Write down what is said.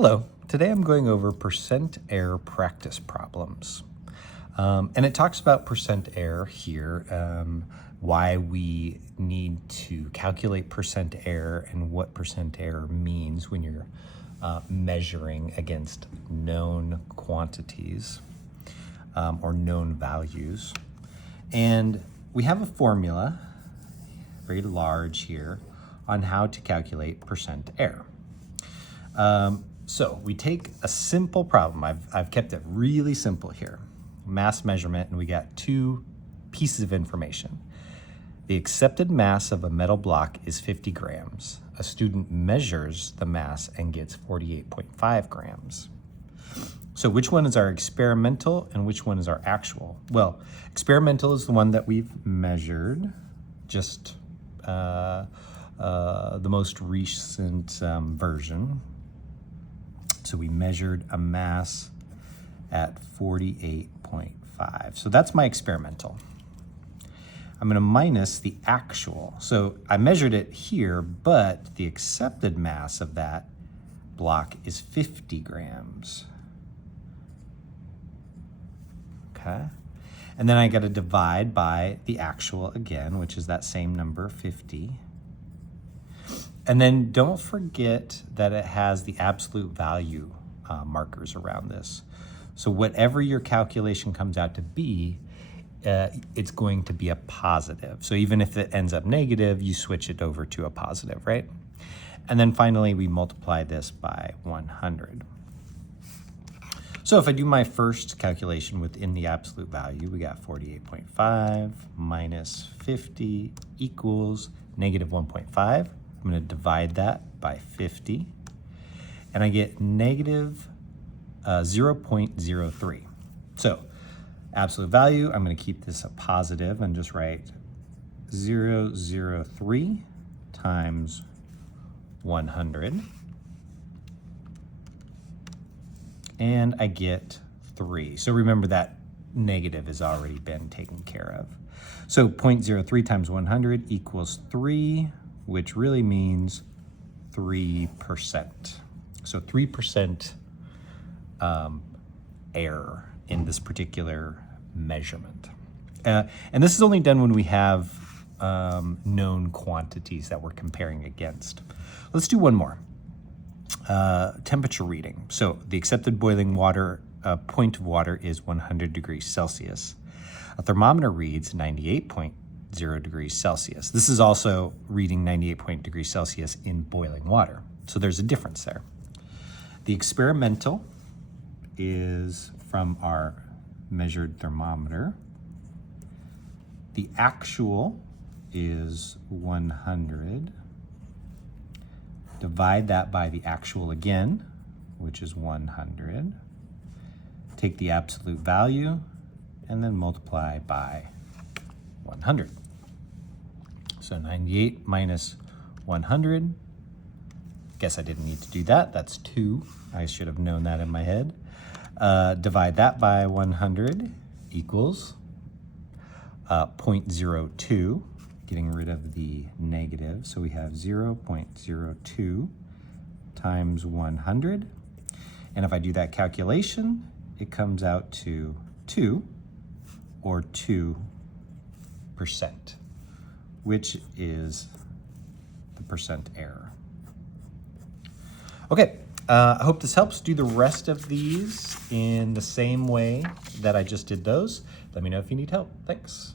Hello, today I'm going over percent error practice problems. And it talks about percent error here, why we need to calculate percent error and what percent error means when you're measuring against known quantities or known values. And we have a formula, very large here, on how to calculate percent error. So we take a simple problem. I've kept it really simple here. Mass measurement, and we got two pieces of information. The accepted mass of a metal block is 50 grams. A student measures the mass and gets 48.5 grams. So which one is our experimental and which one is our actual? Well, experimental is the one that we've measured, just the most recent version. So we measured a mass at 48.5. So that's my experimental. I'm gonna minus the actual. So I measured it here, but the accepted mass of that block is 50 grams. Okay. And then I gotta divide by the actual again, which is that same number, 50. And then don't forget that it has the absolute value markers around this. So whatever your calculation comes out to be, it's going to be a positive. So even if it ends up negative, you switch it over to a positive, right? And then finally, we multiply this by 100. So if I do my first calculation within the absolute value, we got 48.5 minus 50 equals negative 1.5. I'm going to divide that by 50, and I get negative 0.03. So absolute value, I'm going to keep this a positive and just write 0.003 times 100, and I get 3. So remember that negative has already been taken care of. So 0.03 times 100 equals 3, which really means 3%. So 3% error in this particular measurement. And this is only done when we have known quantities that we're comparing against. Let's do one more. Temperature reading. So the accepted boiling water point of water is 100 degrees Celsius. A thermometer reads 98.0 degrees Celsius. This is also reading 98 degrees Celsius in boiling water. So there's a difference there. The experimental is from our measured thermometer. The actual is 100. Divide that by the actual again, which is 100. Take the absolute value and then multiply by 100. So 98 minus 100. Guess I didn't need to do that. That's 2. I should have known that in my head. Divide that by 100 equals 0.02, getting rid of the negative. So we have 0.02 times 100. And if I do that calculation, it comes out to 2, or 2%, which is the percent error. Okay, I hope this helps. Do the rest of these in the same way that I just did those. Let me know if you need help. Thanks.